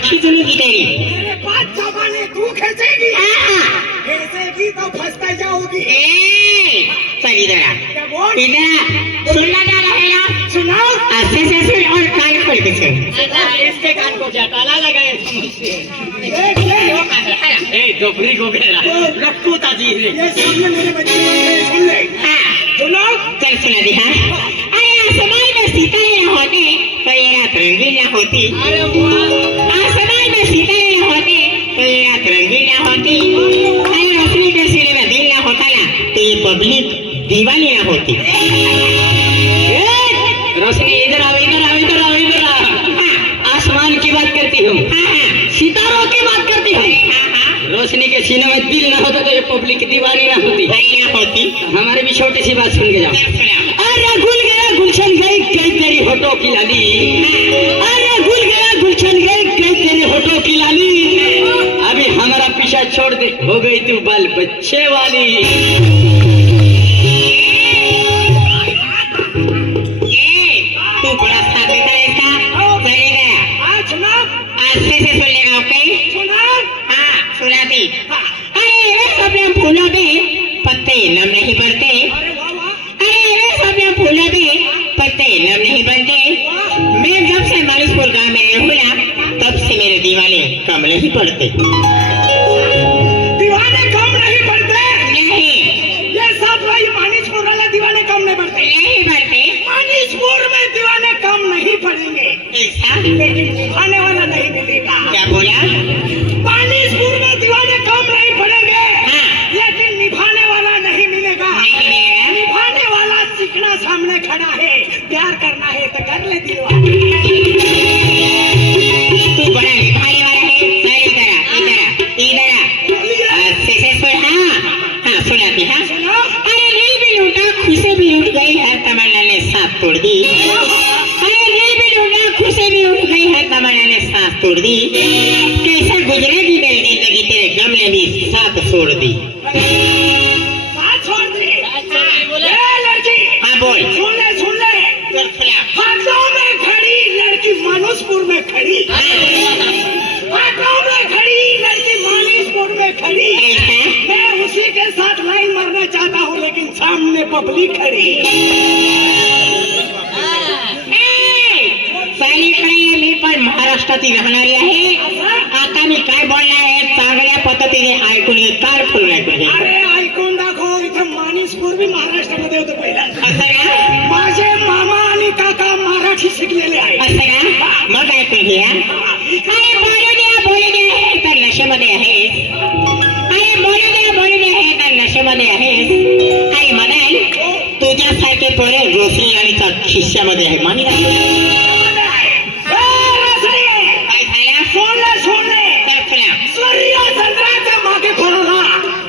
खींचनी की तेरी मेरे पास जबाने तू खींचेगी खींचेगी तो फंसते जाओगी। चल इधर इधर सुनना क्या रहेगा सुनाओ ऐसे से सुन और कान खोल के सुन। इसके कान को जटाला लगाए दोपहरी को कह रहा लट्टू ताजी ये सामने मेरे बच्चे सुन ले सुनो चल सुना दी। हाँ अरे आसमान में सितारे न होते तो ये रात रंगीन न होती। अरे वाह आसमान में सितारे न होते तो ये रात रंगीन न होती। अरे रोशनी के सिरे में दिल न होता ना तो ये पब्लिक दीवानी न होती। रोशनी इधर आओ इधर आओ इधर आओ इधर आओ। आसमान की बात करती हूँ सितारों की बात करती हूँ। रोशनी के सीने में दिल न होता तो ये पब्लिक दीवानी न होती। हमारे भी छोटी सी बात सुन के जाओ। अरे गुल गया गुलशन गई कई तेरी होठों की लाली। अरे गुल गया गुलशन गई कई तेरी होठों की लाली। अभी हमारा पीछा छोड़ दे हो गई तू बाल बच्चे वाली। तू बड़ा साथ देता है इसका चले गया आज ना अच्छे से सुन लेगा। ओके सुना हाँ सुना दी। अरे वे सब फूलों में पत्ते नम नहीं पड़ते। अरे वाह वाह अरे वे सब फूलों में पत्ते नम नहीं बनते। मैं जब से मालिशपुर गांव में हुआ तब से मेरे दीवाने कम नहीं पड़ते। दीवाने कम नहीं पड़ते नहीं ये सब भाई मानिसपुर वाले दीवाने कम नहीं पड़ते नहीं पड़ते। मानिसपुर में दीवाने कम नहीं पड़ेंगे ऐसा लेकिन निभाने वाला नहीं मिलेगा। क्या बोला? मानिसपुर में दीवाने कम नहीं पड़ेंगे हाँ लेकिन निभाने वाला नहीं मिलेगा। नहीं मिलेगा। निभाने वाला सीखना सामने खड़ा है प्यार करना है तो कर ले दिलवा। तू बड़ा निभाने वाला है। इधर इधर इधर अच्छे से सुन। हाँ हाँ सुनाती। हाँ सुनो अरे दिल भी लूटा खुशी भी उठ गई है तमन्ना ने सांस तोड़ दी। अरे दिल भी लूटा खुशी भी उठ गई है तमन्ना ने सांस तोड़ दी। कैसे गुजरेगी मेरी जिंदगी तेरे गम ने भी साथ छोड़ दी। साथ छोड़ दी ए लड़की। हाँ बोल सुन ले चल सुना। हाथों में खड़ी लड़की मानसपुर में खड़ी। हाथों में खड़ी लड़की मानसपुर में खड़ी। ऐसा मैं उसी के साथ लाइन मारना चाहता हूँ लेकिन सामने पब्लिक खड़ी। साली खडी मी पण महाराष्ट्रातील राहणारी आहे। आता मी काय बोलणार आहे चांगल्या पद्धतीने ऐकून घे कार फुलून ऐकून घे। अरे ऐकून दाखव इथं मानसपुर बी महाराष्ट्रामध्ये होतं पहिल्यांदा। असं का? माझे मामा आणि काका मराठी शिकलेले आहे। असं का? मग ऐकून घे। अरे बोलू द्या हे तर नशेमध्ये आहेस। अरे बोलू द्या हे तर नशेमध्ये आहेस। आई म्हणाल तुझ्यासारखे पोरे रोसरी आणि खिश्यामध्ये आहे मानी काय झालं? सोडले तर फुला सूर्य चंद्राच्या मागे पळला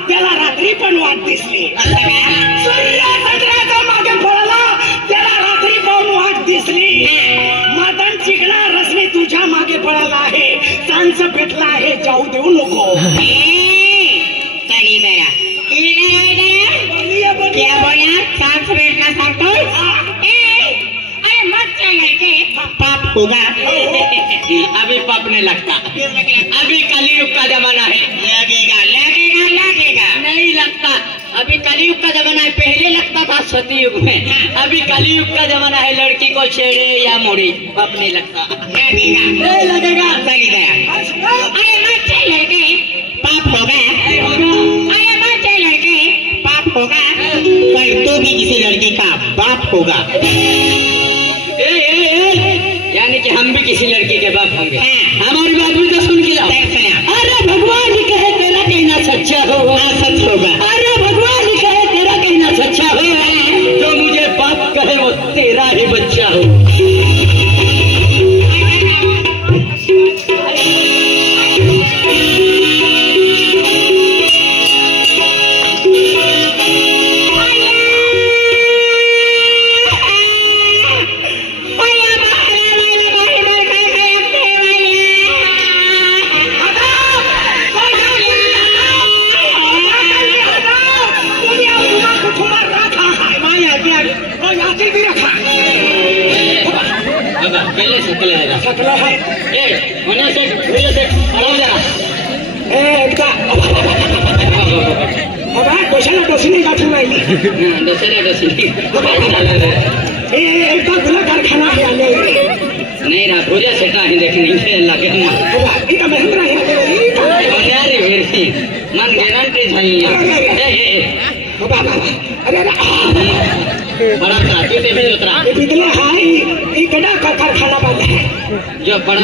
त्याला रात्री पण वाट दिसली। असं का? सूर्य चंद्राच्या मागे पळला त्याला रात्री पण वाट दिसली। मदन चिकना रश्मी तुझ्या मागे पळाला आहे चांस पेटला आहे जाऊ देऊ नको। चल इधर क्या बोला? चांस बैठना सांगतो। अरे मत चल लड़के पाप होगा। अभी पाप नहीं लगता। अभी कलयुग का जमाना है। लगेगा नहीं लगता। अभी कलयुग का जमाना है। पहले लगता था सतयुग में। अभी कलयुग का जमाना है। लड़की को छेड़े या मोड़े पाप नहीं लगता। लगेगा नहीं लगेगा। चल इधर अरे मत चल लड़के पाप होगा। अरे मत चल लड़के पाप होगा। कल तू भी किसी लड़की का होगा। यानी कि हम भी किसी लड़की के बाप होंगे। हाँ। हमारी बात भी तो सुन के जाओ। अरे भगवान जी कहे तेरा कहना सच्चा हो, सच होगा। अरे भगवान जी कहे तेरा कहना सच्चा हो, तो मुझे बाप कहे वो तेरा ही बच्चा हो। पहले सकल है सकला है होने से हराम जरा अब क्वेश्चन डोसनी का ठुनाई दूसरे डोसनी एक गुला कारखाना है आने नहीं रहा पूजा सेटा ही देखने के लगे ना अब इका महिंद्रा है यार वेरी मन गारंटी चाहिए बाबा अरे बड़ा तू ते भी उतरा ये बिजली हाई ये गड़ा का कारखाना बंद है जो बड़ा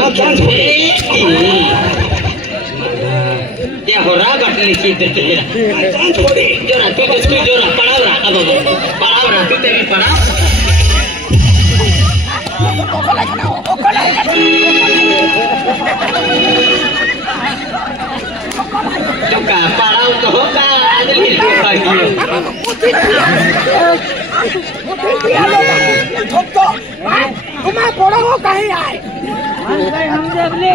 क्या हो रहा बटन लिखी देते हैं छोड़े जोरा तू जोरा पढ़ाओ रहा अब पढ़ाओ रहा तू ते भी पढ़ाओ जो का पढ़ाओ तो होगा आदमी तुम्हारा पड़ा हो कहीं आए हम देवले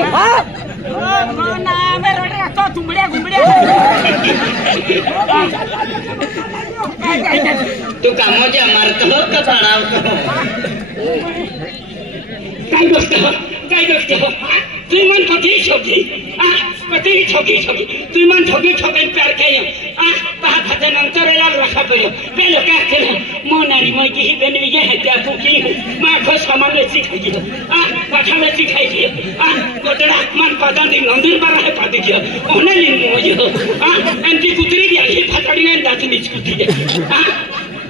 तू का मजा मारतो हो का पढ़ाओ काय गोष्ट तू मन कधी छोकी कधी छोकी तू मन छोकी प्यार केलं पहा खाते नंतर रखा पडलो पेलो काय केलं मोनारी मैकी ही बेनवी है त्या कुकी माखो सामान वेची खाई पाठा वेची खाई गोटड़ा मन पदा दिन नंदीर बारा है पादी किया ओने लिन मोयो एंटी कुतरी दिया ही फटाड़ी ने दांत निचकुती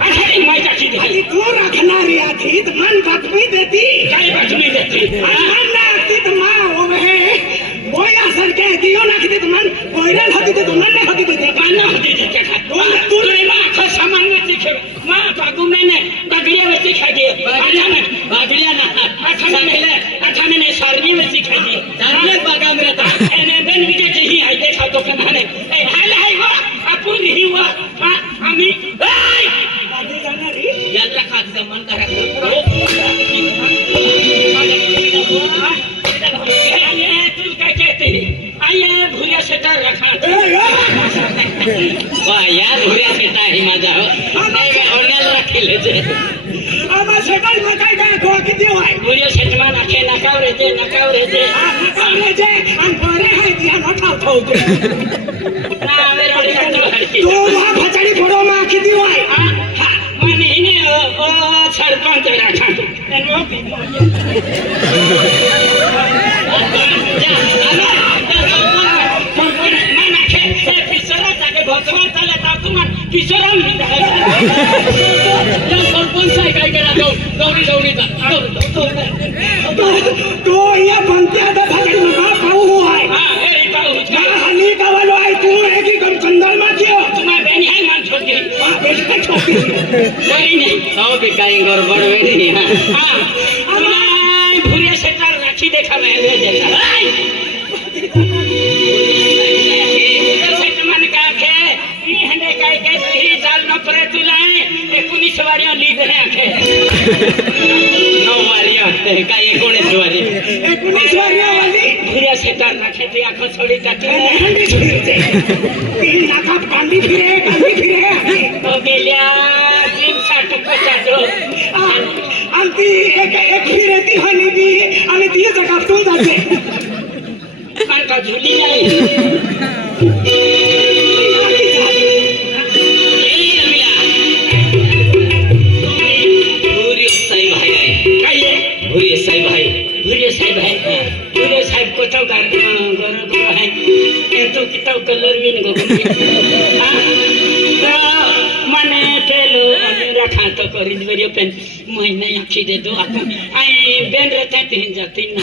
अरे मैं जाती थी तू रखना रिया थी तो मन बातमी देती काय बातमी देती ना आती तो मां हो है बोया सर के दियो ना कि तो मन कोइरल होती तो मन ने होती तो पाना होती थी क्या तू रे मां खो सामान में सीखे मां बागु में ने बगड़िया में सीखा के बगड़िया ना अच्छा मैंने सरनी में सीखा दी सरनी बागा में था एने बेन विके ही है देखा तो कनाने ए हाल है वो अपू नहीं हुआ हमी याला खात मन करा तू क्या कहते आइए भूरिया सेटा रखा वाह यार भूरिया सेटा ही मजा हो नहीं मैं होने रखे ले जे अब सेटा में काय काय को किती होय भूरिया सेटमा नाके नकाव रे जे अन परे है दिया न ठाव ना मेरे तो वहां फचड़ी फोड़ो मां किती होय माने इने ओ सरपंच रखा एनो किशोराम सरपंच काय केला दौडी तो या बनते आता फचड़ी में पाऊ हुआ है हनी का वालो है तू है कि कम चंदन में कियो तुम्हारे बहन है मान छोड़ के बेटा छोटी नहीं नहीं आओ भी काई गड़बड़ वेरी हां हमारे भूरिया सेटा राखी देखा मैं देखा सेट मन का के हने काय के ही जाल न परे तुलाए 19 वारियां लीड है आखे 9 वारियां काय 19 वारियां वाली भूरिया सेटा राखी ते आंखों छोड़ी जाती हंडी छोड़ी दे तीन नाका कांडी फिरे तो गेल्या जिम साठ को चाटो आंटी एक फिरे ती हनी भी आणि ती जगा तू जाते मन का झूली जाए भूरिया साहब को तो गोरो है तो कितो कलर भी नहीं गो माने पेलो रखा तो करिज बरियो पेन महीना आखी दे दो आप आई बेन रहता है तीन जाती ना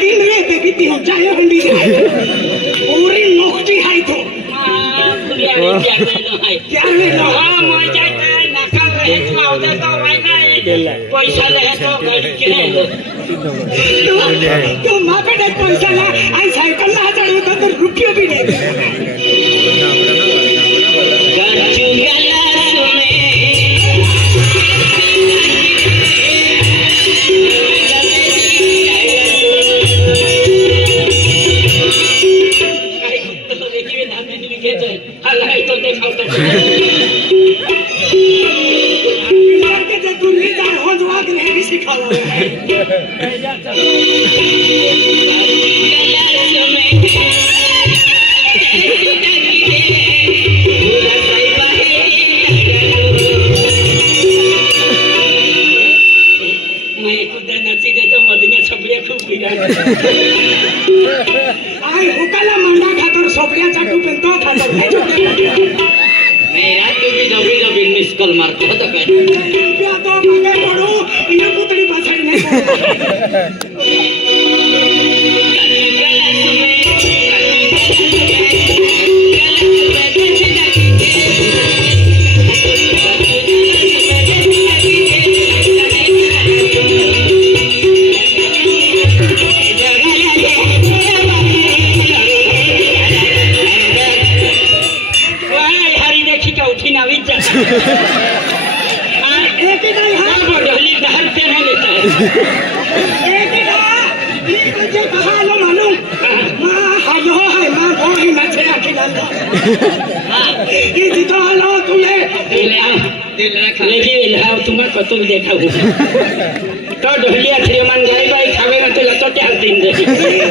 तीन रहते कि तीन चाय हंडी पूरी नौकरी है तो क्या ले लो हाँ मैं जाता है नकल रहे तो आउट तो भाई ना पैसा ले तो गाड़ी के तो माँ पे देख पैसा ला आई साइकिल ला चढ़ो तो रुपये भी नहीं आई हुकाला मंडा खातर सोपड़िया चाटू पिंतो खातर मेरा तो भी दबी मिस कॉल मारतो तो काय रुपया तो मागे पडू ये पुतळी पाछड नाही तुम्हें कतो देखा तो ढोलिया थे मन गाय बाई खावे में तो लचोटे हाथ दिन दे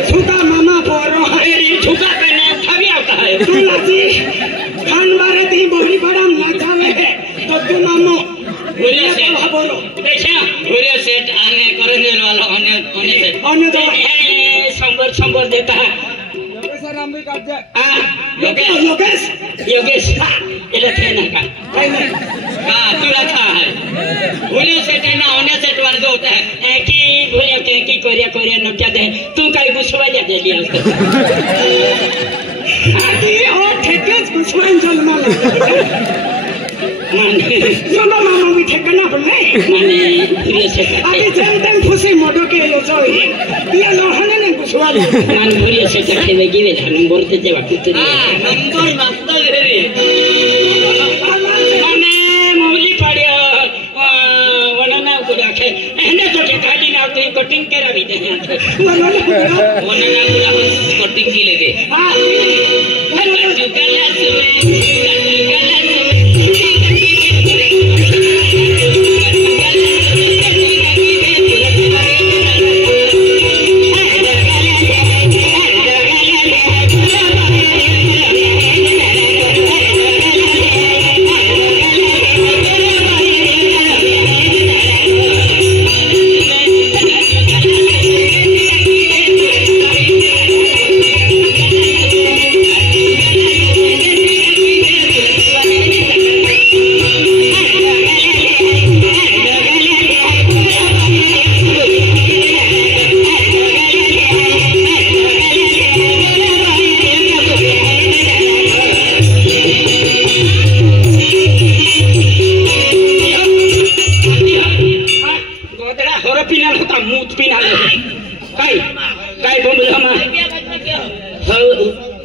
छुका मामा पोरो अरे छुका पहने खावी आता है तू लाजी खान मारे ती बोली बड़ा नाचावे है तो तू मामो बोलिए से बोलो देखा पूरे सेट आने करने वाला होने से तो संबर देता है योगेश योगेश इला थे ना का हां तुला था है पूरे सेट ना होने से वर्ग होता है की भूलिया के की कोरिया नोटिया दे तू काई गुस्सा जा दे लिया आदि और ठेकेस गुस्सा जलमा माने सोना मामा भी ठेकना पड़े माने भूलिया से आदि जंतन खुशी मोडो के लो जोई ये लोहने ने गुस्सा मान भूलिया से के लगी वे नंबर ते जेवा कुत हां नंबर मात्र रे माने मोली पड़ियो वनना को रखे एने तो खाली ना तो कटिंग करा भी दे वनना पूरा कटिंग की लेके हां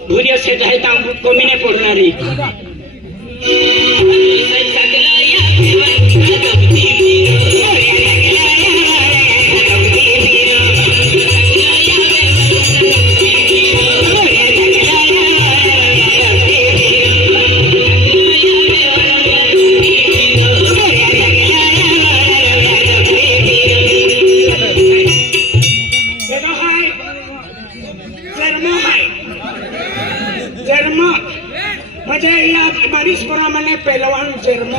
भूरिया से जाए तांबूत को मिने पड़नारी पहलवान जर्मा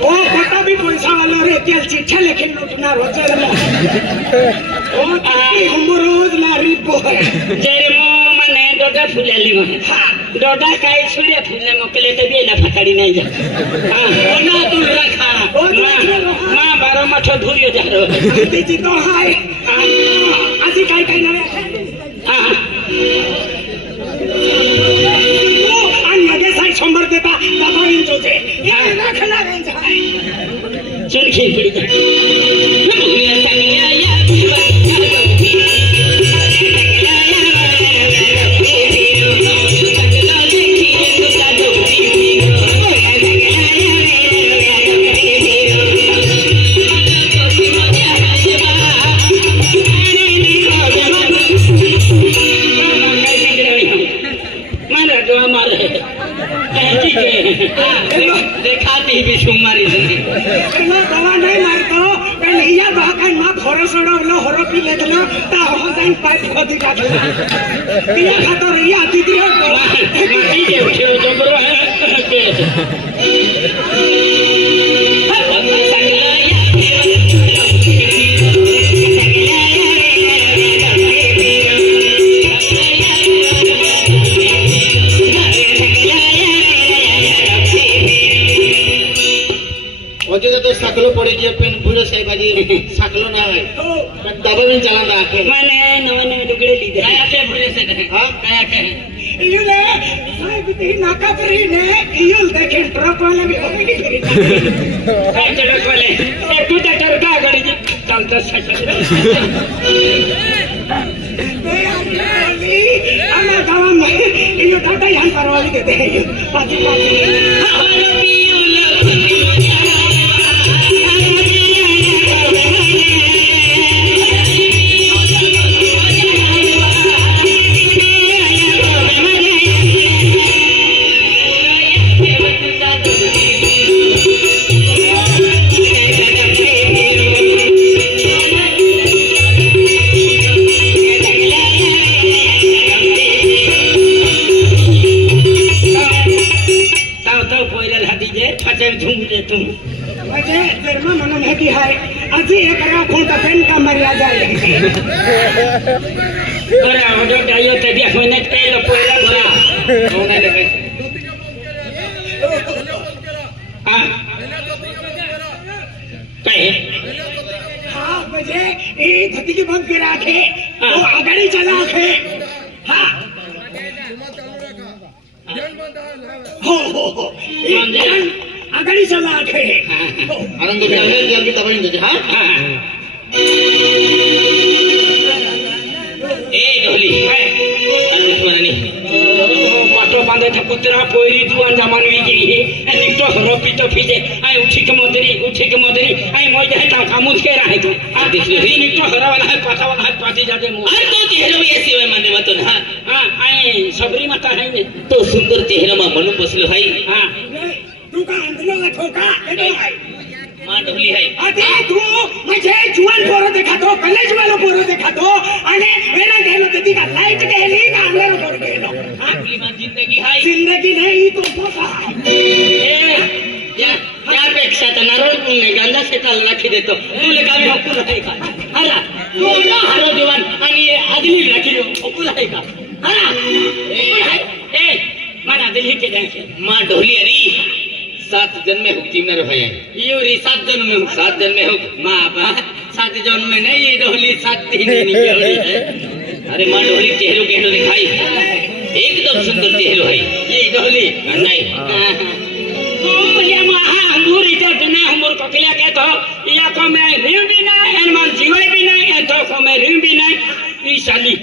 वो पता भी पैसा वाला रे तेल चिट्ठा लेकिन लुटना रो जर्मा ओ ताकि हम रोज लारी बोल जर्मो मने डोडा फुलाली मग डोडा काय छुड्या फुलले मोकले तर बेला फकाडी नाही जा ना तू रखा मा बारो मठो धुरियो जारो तिची तो हाय आजी काय काय नवे हा आणि लगे साई 100 देता दादा इंचोचे राखला रेंज हाय चुरखी पडी भूमिया सांगिया या देखा भी सुमारी दवा नहीं मारतो पण या बाकान मा फोरो सोडवलो होरो पी लेतलो ता हो जाईन पाय खोदी टाकलो तिया खातो रिया तिती हो माती जे ठेव जबरो है तो साकलो पड़े जे पेन पूरे साई बाजी साकलो ना है पण दबा में चलांदा आखे माने नवे नवे दुगड़े लीदे काय आखे पूरे से हां काय आखे इयुले साई बिती नाका परी ने इयुल देखे ट्रक वाले भी होई फिरी काय ट्रक वाले एक तू ट्रैक्टर का गाड़ी चलता सच बे आली आना गांव में इयो टाटा यहां परवाली देते हैं पाजी पाजी मुझे तेरमा मन में की है अजी एक राखों का पेन का मरिया जाए अरे ओडो डायो ते दिया होने तेल पोला बरा होने लगे हां कहे हां मुझे ये धरती की बंद के रखे वो आगड़ी चला के हां हो आगड़ी चला के आनंद में जल्दी तबड़ी दे हां ए ढोली है दुश्मनी माटो बांधे था कुतरा पोरी दुआन जमान विगिरी निकटो हरोपी तो फिजे आई उठी के मदरी आई मोय दे ता कामुज के रहे तो आ देखलो ही निकटो हरा वाला है पाता वाला है पाती जाते मो अरे तो चेहरा भी ऐसी है माने मत ना हां आई सबरी माता है ने तो सुंदर चेहरा में मनु बसलो है हां तू का अंदलो ठोका केडो है मां ढोली है अरे तू मुझे जुआन पोरो देखा तो कॉलेज वाला पोरो देखा तो आणि वेना गेलो ते का लाइट गेली का अंदर पोर गेलो आपली मां जिंदगी नहीं तो पोसा ए या पेक्षा तर नारळ पुणे गंगा सेटाला राखी देतो तुले गावी हक्कू नाही का हरा तू ना हरो दिवान आणि आदमी राखी हक्कू नाही का हरा ए माना दिल्ली के जाके मां ढोली अरी 7 जन्म हुक्ति में रहे यूरी 7 जन्म में 7 जन्म हुक मां बा 7 जन्म में नहीं ये ढोली 7 दिन नहीं ढोली है अरे मां ढोली चेहरो केहरो दिखाई एकदम सुंदर चेहरो है ये ढोली नहीं तुम